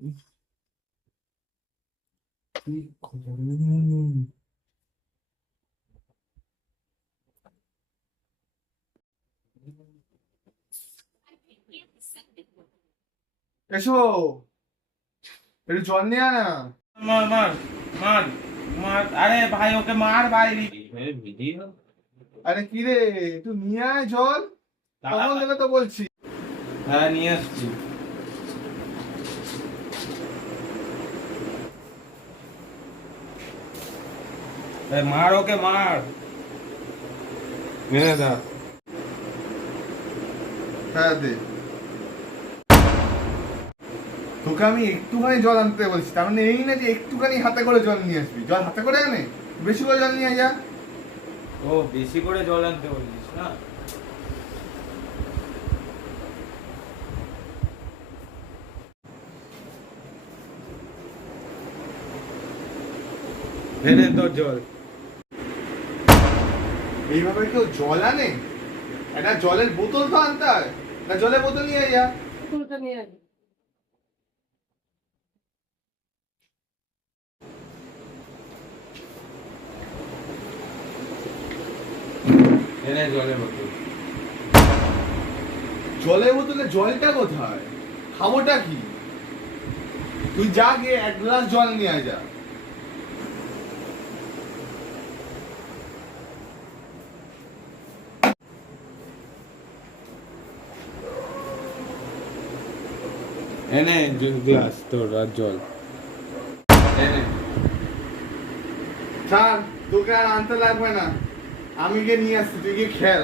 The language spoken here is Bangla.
ইস, কি গরম। এসো, একটু জল নিয়ে আয় না। মার মার মার মার, আরে ভাই ওকে মার ভাই। আরে কি রে, একটু নিয়ে আয় জল, তখন থেকে তো বলছি। হ্যাঁ নিয়ে আসছি। মার ওকে মার, মেরে দা। হ্যাঁ দে, তোকে আমি একটুখানি জল আনতে বলছি, তার মানে এই না যে একটুখানি হাতে করে জল নিয়ে আসবি। জল হাতে করে আনে, বেশি করে জল নিয়ে আয় যা। ও বেশি করে জল আনতে বলছিস না? এনে তোর জল। এইভাবে কেউ জল আনে? একটা জলের বোতল তো আনতে হয়, একটা জলের বোতল নিয়ে আয় যা। বোতলটা নিয়ে আসি। এনে জলের বোতল। জলের বোতলে জলটা কোথায়? খাবোটা কি? তুই যা গিয়ে এক গ্লাস জল নিয়ে আয় যা। এনে গ্লাস তোর আর জল এনে। ছাড়, তোকে আর আনতে লাগবে না, আমি গিয়ে নিয়ে আসছি, তুই গিয়ে খেল।